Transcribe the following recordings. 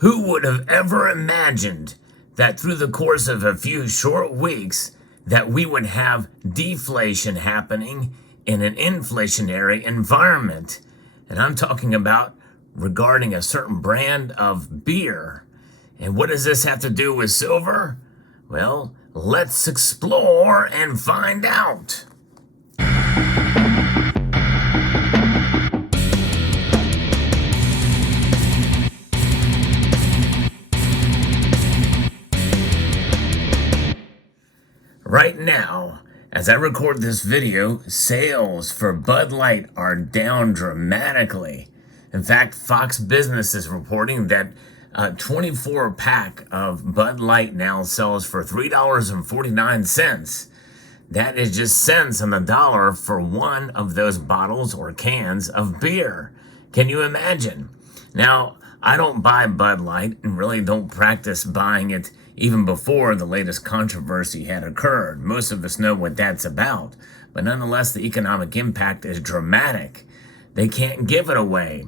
Who would have ever imagined that through the course of a few short weeks that we would have deflation happening in an inflationary environment? And I'm talking about regarding a certain brand of beer. And what does this have to do with silver? Well, let's explore and find out. Right now, as I record this video, sales for Bud Light are down dramatically. In fact, Fox Business is reporting that a 24-pack of Bud Light now sells for $3.49. That is just cents on the dollar for one of those bottles or cans of beer. Can you imagine? Now, I don't buy Bud Light and really don't practice buying it even before the latest controversy had occurred. Most of us know what that's about. But nonetheless, the economic impact is dramatic. They can't give it away.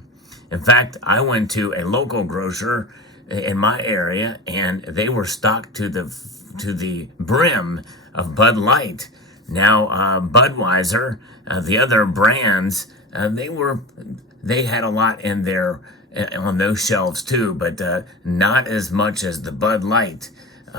In fact, I went to a local grocer in my area, and they were stocked to the brim of Bud Light. Now, Budweiser, the other brands, they had a lot in there on those shelves too, but not as much as the Bud Light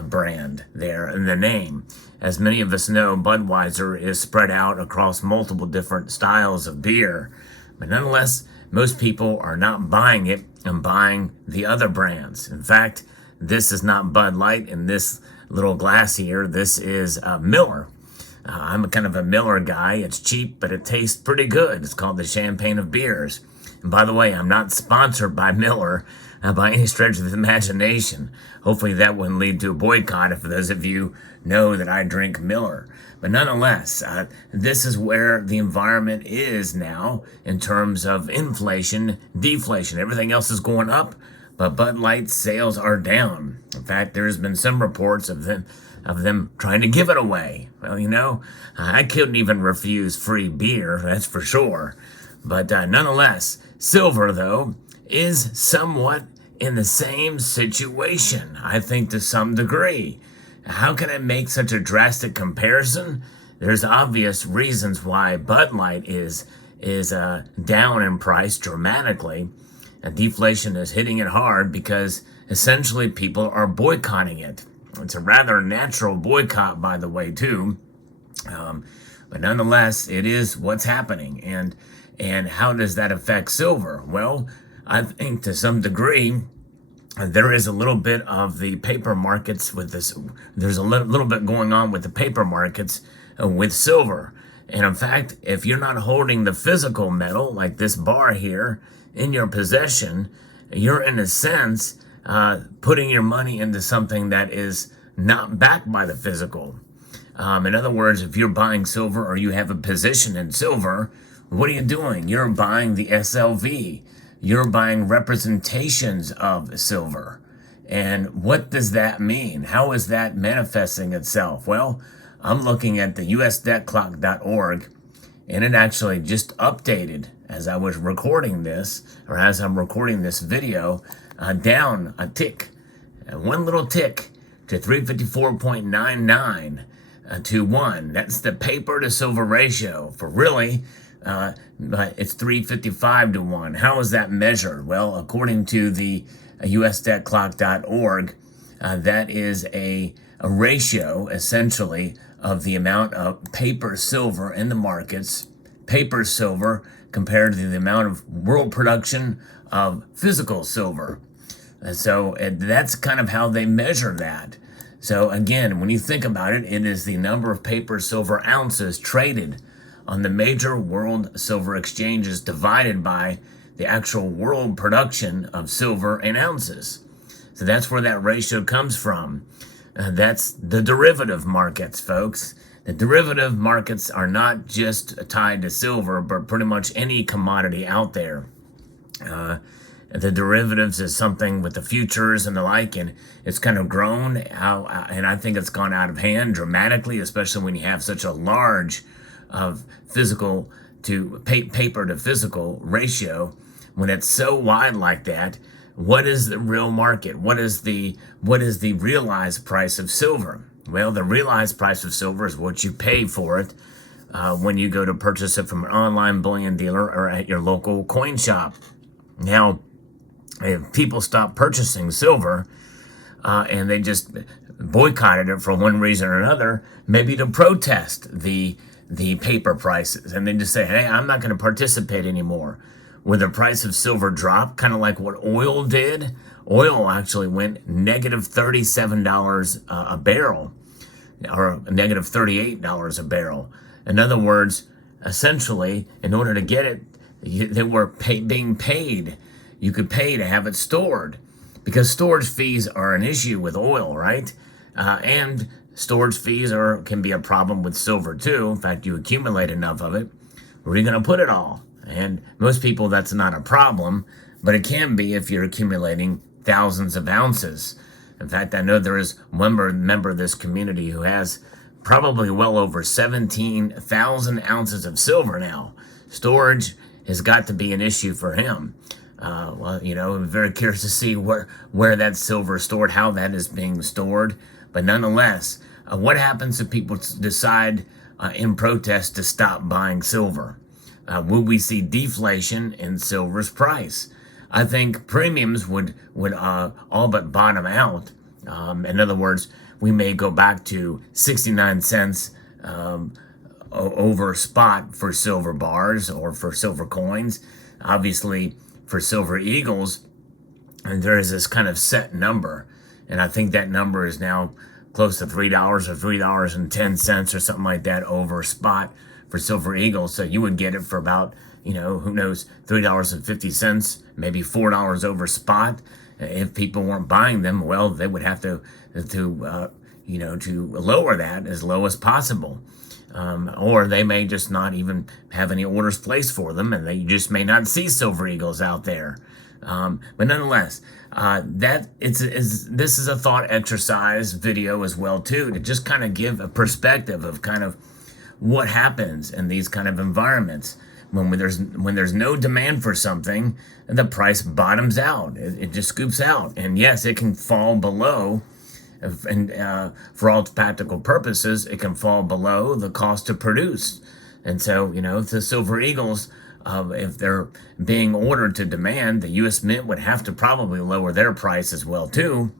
brand there in the name. As many of us know, Budweiser is spread out across multiple different styles of beer, but nonetheless, most people are not buying it and buying the other brands. In fact, this is not Bud Light in this little glass here. This is Miller. I'm a kind of a Miller guy. It's cheap, but it tastes pretty good. It's called the champagne of beers. And by the way, I'm not sponsored by Miller by any stretch of the imagination. Hopefully that wouldn't lead to a boycott if those of you know that I drink Miller. But nonetheless, this is where the environment is now in terms of inflation, deflation. Everything else is going up, but Bud Light sales are down. In fact, there's been some reports of them trying to give it away. Well, you know, I couldn't even refuse free beer, that's for sure. But nonetheless, silver, though, is somewhat in the same situation, I think, to some degree. How can I make such a drastic comparison? There's obvious reasons why Bud Light is down in price dramatically. And deflation is hitting it hard because essentially people are boycotting it. It's a rather natural boycott, by the way, too. But nonetheless, it is what's happening. And how does that affect silver? Well, I think to some degree, there is a little bit of the paper markets with this. There's a little bit going on with the paper markets with silver. And in fact, if you're not holding the physical metal, like this bar here, in your possession, you're in a sense putting your money into something that is not backed by the physical. In other words, if you're buying silver or you have a position in silver, what are you doing? You're buying the SLV. You're buying representations of silver. And what does that mean? How is that manifesting itself? Well, I'm looking at the usdebtclock.org, and it actually just updated as I was recording this, or as I'm recording this video, down a tick, one little tick to 354.99 to 1. That's the paper to silver ratio. For really, it's 355 to 1. How is that measured? Well, according to the usdebtclock.org, that is a ratio, essentially, of the amount of paper silver in the markets, paper silver compared to the amount of world production of physical silver. And so that's kind of how they measure that. So again, when you think about it, it is the number of paper silver ounces traded on the major world silver exchanges divided by the actual world production of silver in ounces. So that's where that ratio comes from. That's the derivative markets, folks. The derivative markets are not just tied to silver, but pretty much any commodity out there. The derivatives is something with the futures and the like, and it's kind of grown out, and I think it's gone out of hand dramatically, especially when you have such a large of physical to paper to physical ratio. When it's so wide like that, what is the real market? What is the realized price of silver? Well, the realized price of silver is what you pay for it when you go to purchase it from an online bullion dealer or at your local coin shop. Now, if people stop purchasing silver and they just boycotted it for one reason or another, maybe to protest the paper prices, and then just say, hey, I'm not going to participate anymore. Would the price of silver drop, kind of like what oil did? Oil actually went negative $37 a barrel, or negative $38 a barrel. In other words, essentially, in order to get it, they were being paid. You could pay to have it stored, because storage fees are an issue with oil, right? And storage fees can be a problem with silver too. In fact, you accumulate enough of it, where are you going to put it all? And most people, that's not a problem, but it can be if you're accumulating thousands of ounces. In fact, I know there is one member of this community who has probably well over 17,000 ounces of silver now. Storage has got to be an issue for him. Well, you know, I'm very curious to see where that silver is stored, how that is being stored. But nonetheless, what happens if people decide in protest to stop buying silver? Will we see deflation in silver's price? I think premiums would all but bottom out. In other words, we may go back to 69 cents over spot for silver bars or for silver coins. Obviously, for silver eagles, and there is this kind of set number, and I think that number is now close to $3 or $3.10 or something like that over spot for silver eagles. So you would get it for about, you know, who knows, $3.50, maybe $4 over spot. If people weren't buying them, well, they would have to lower that as low as possible. Or they may just not even have any orders placed for them, and you just may not see silver eagles out there. But nonetheless, this is a thought exercise video as well too, to just kind of give a perspective of kind of what happens in these kind of environments when there's no demand for something, the price bottoms out. It just scoops out, and yes, it can fall below. And for all practical purposes, it can fall below the cost to produce. And so, you know, if the silver eagles, if they're being ordered to demand, the U.S. Mint would have to probably lower their price as well too,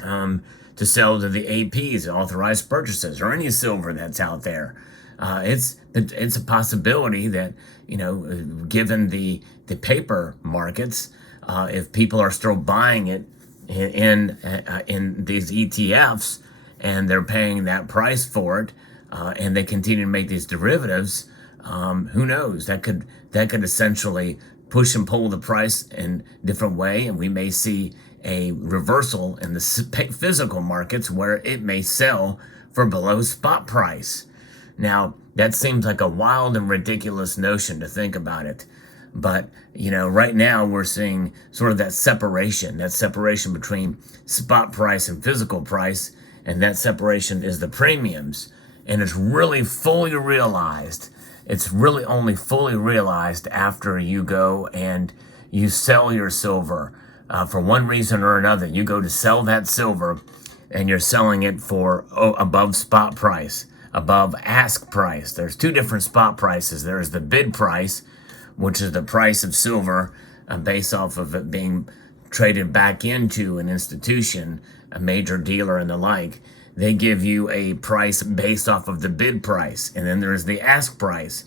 to sell to the APs, authorized purchases, or any silver that's out there. It's a possibility that, you know, given the paper markets, if people are still buying it in these ETFs, and they're paying that price for it, and they continue to make these derivatives, who knows? That could essentially push and pull the price in a different way, and we may see a reversal in the physical markets where it may sell for below spot price. Now, that seems like a wild and ridiculous notion to think about it. But, you know, right now we're seeing sort of that separation between spot price and physical price, and that separation is the premiums. And it's really fully realized. It's really only fully realized after you go and you sell your silver for one reason or another. You go to sell that silver, and you're selling it for above spot price, above ask price. There's two different spot prices. There's the bid price, which is the price of silver based off of it being traded back into an institution, a major dealer and the like. They give you a price based off of the bid price. And then there's the ask price.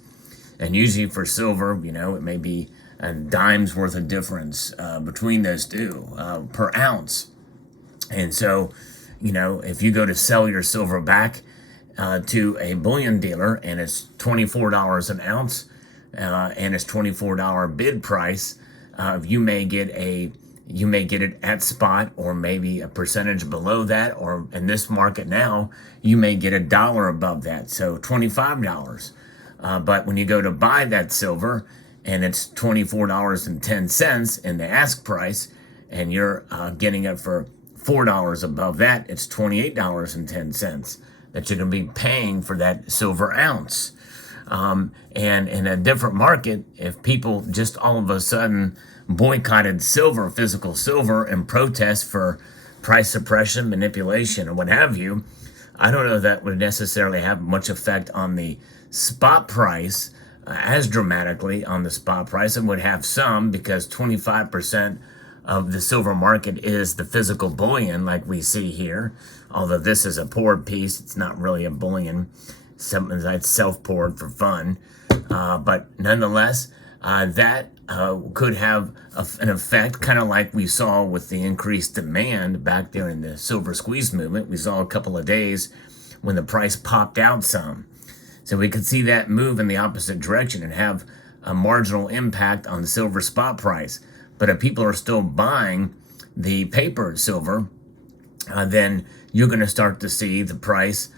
And usually for silver, you know, it may be a dime's worth of difference between those two per ounce. And so, you know, if you go to sell your silver back to a bullion dealer, and it's $24 an ounce, and it's $24 bid price, you may get it at spot, or maybe a percentage below that, or in this market now, you may get $1 above that, so $25. But when you go to buy that silver, and it's $24.10 in the ask price, and you're getting it for $4 above that, it's $28.10 that you're going to be paying for that silver ounce. And in a different market, if people just all of a sudden boycotted silver, physical silver, in protest for price suppression, manipulation, and what have you. I don't know that would necessarily have much effect on the spot price as dramatically on the spot price. It would have some, because 25% of the silver market is the physical bullion like we see here. Although this is a poured piece, it's not really a bullion. Something that's self-poured for fun. But nonetheless, that could have an effect, kind of like we saw with the increased demand back during the silver squeeze movement. We saw a couple of days when the price popped out some. So we could see that move in the opposite direction and have a marginal impact on the silver spot price. But if people are still buying the silver, then you're going to start to see the price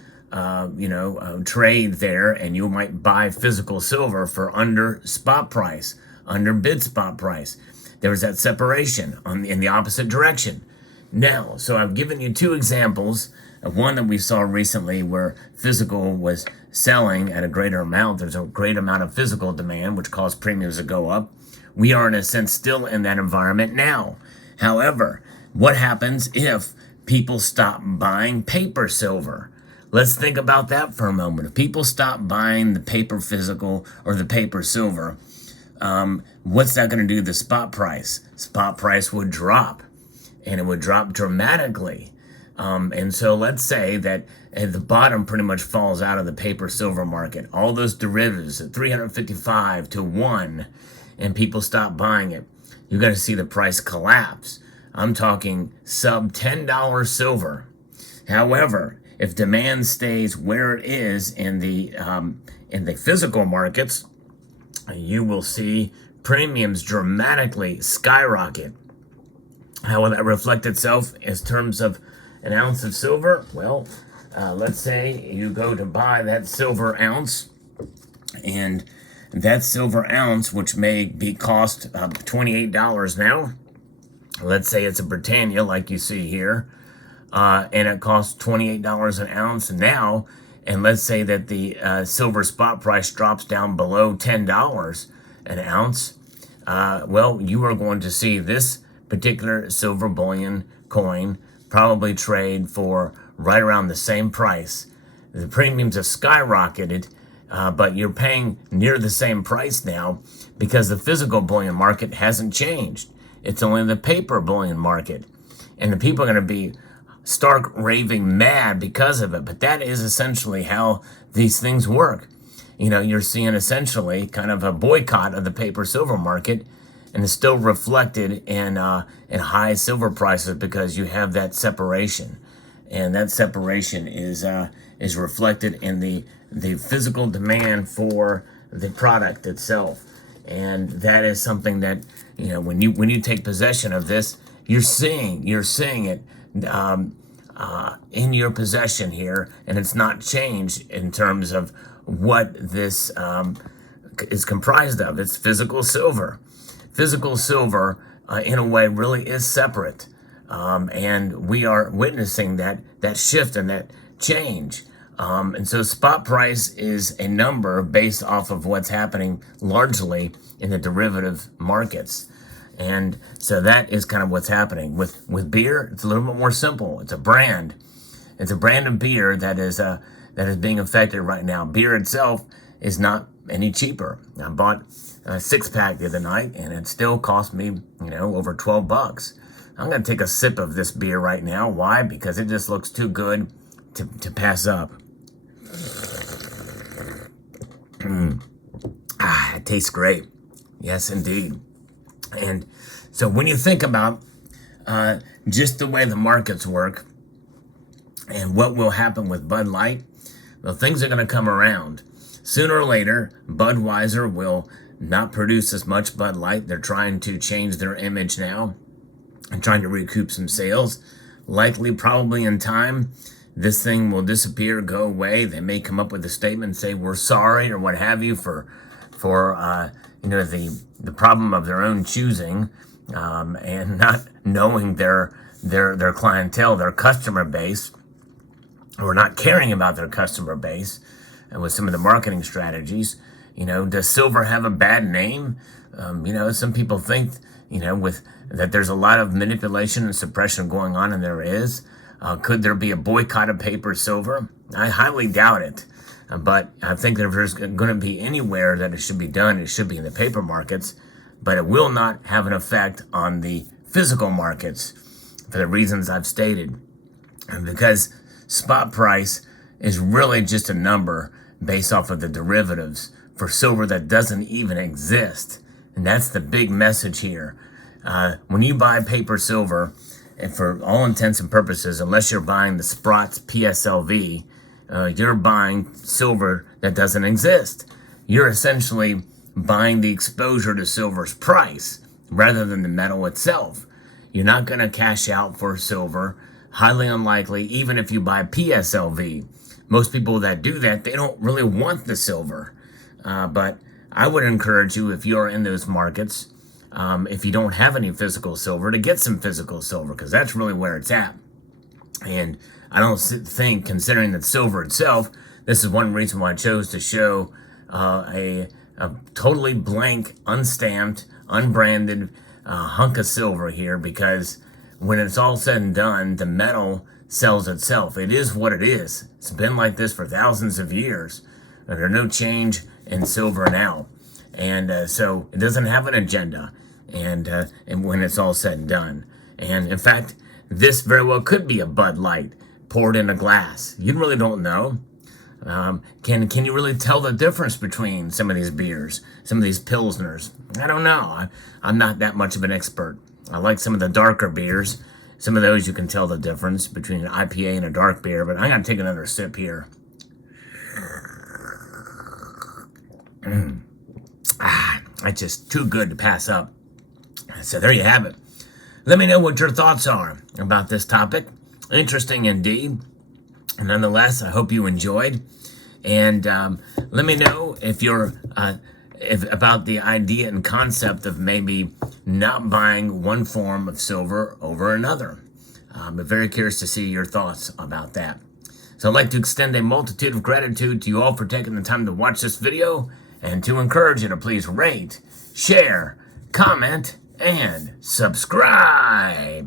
trade there, and you might buy physical silver for under spot price, under bid spot price. There's that separation in the opposite direction. Now, so I've given you two examples of one that we saw recently where physical was selling at a greater amount. There's a great amount of physical demand, which caused premiums to go up. We are, in a sense, still in that environment now. However, what happens if people stop buying paper silver? Let's think about that for a moment. If people stop buying the paper physical or the paper silver, what's that going to do to the spot price? Spot price would drop, and it would drop dramatically. And so let's say that at the bottom pretty much falls out of the paper silver market. All those derivatives at 355 to 1, and people stop buying it. You're going to see the price collapse. I'm talking sub $10 silver. However, if demand stays where it is in the physical markets, you will see premiums dramatically skyrocket. How will that reflect itself in terms of an ounce of silver? Well, let's say you go to buy that silver ounce, and that silver ounce, which may be cost $28 now. Let's say it's a Britannia like you see here, and it costs $28 an ounce now. And let's say that the silver spot price drops down below $10 an ounce. Well, you are going to see this particular silver bullion coin probably trade for right around the same price. The premiums have skyrocketed, but you're paying near the same price now because the physical bullion market hasn't changed. It's only the paper bullion market. And the people are going to be stark raving mad because of it. But that is essentially how these things work. You know, you're seeing essentially kind of a boycott of the paper silver market, and it's still reflected in high silver prices because you have that separation. And that separation is reflected in the physical demand for the product itself. And that is something that, you know, when you take possession of this, you're seeing it in your possession here, and it's not changed in terms of what this is comprised of. It's physical silver. Physical silver, in a way, really is separate, and we are witnessing that shift and that change. And so spot price is a number based off of what's happening largely in the derivative markets. And so that is kind of what's happening. With beer, it's a little bit more simple. It's a brand. It's a brand of beer that is being affected right now. Beer itself is not any cheaper. I bought a 6-pack the other night, and it still cost me, over $12. I'm going to take a sip of this beer right now. Why? Because it just looks too good to pass up. It tastes great. Yes, indeed. And so when you think about just the way the markets work and what will happen with Bud Light, well, things are going to come around. Sooner or later, Budweiser will not produce as much Bud Light. They're trying to change their image now and trying to recoup some sales. Likely, probably in time, this thing will disappear, go away. They may come up with a statement and say, we're sorry, or what have you, for the problem of their own choosing, and not knowing their clientele, their customer base, or not caring about their customer base, and with some of the marketing strategies. Does silver have a bad name? Some people think, with that there's a lot of manipulation and suppression going on, and there is. Could there be a boycott of paper silver? I highly doubt it. But I think that if there's going to be anywhere that it should be done, it should be in the paper markets. But it will not have an effect on the physical markets for the reasons I've stated. And because spot price is really just a number based off of the derivatives for silver that doesn't even exist. And that's the big message here. When you buy paper silver, and for all intents and purposes, unless you're buying the Sprotts PSLV, you're buying silver that doesn't exist. You're essentially buying the exposure to silver's price rather than the metal itself. You're not going to cash out for silver, highly unlikely, even if you buy PSLV. Most people that do that, they don't really want the silver. But I would encourage you, if you're in those markets, if you don't have any physical silver, to get some physical silver, because that's really where it's at. And I don't think, considering that silver itself, this is one reason why I chose to show a totally blank, unstamped, unbranded hunk of silver here, because when it's all said and done, the metal sells itself. It is what it is. It's been like this for thousands of years. There's no change in silver now. And so it doesn't have an agenda. And when it's all said and done. And in fact, this very well could be a Bud Light poured in a glass. You really don't know. Can you really tell the difference between some of these beers, some of these Pilsners? I don't know. I'm not that much of an expert. I like some of the darker beers. Some of those you can tell the difference between an IPA and a dark beer, but I'm going to take another sip here. It's just too good to pass up. So there you have it. Let me know what your thoughts are about this topic. Interesting indeed. Nonetheless, I hope you enjoyed. And let me know if you're about the idea and concept of maybe not buying one form of silver over another. I'm very curious to see your thoughts about that. So I'd like to extend a multitude of gratitude to you all for taking the time to watch this video, and to encourage you to please rate, share, comment, and subscribe.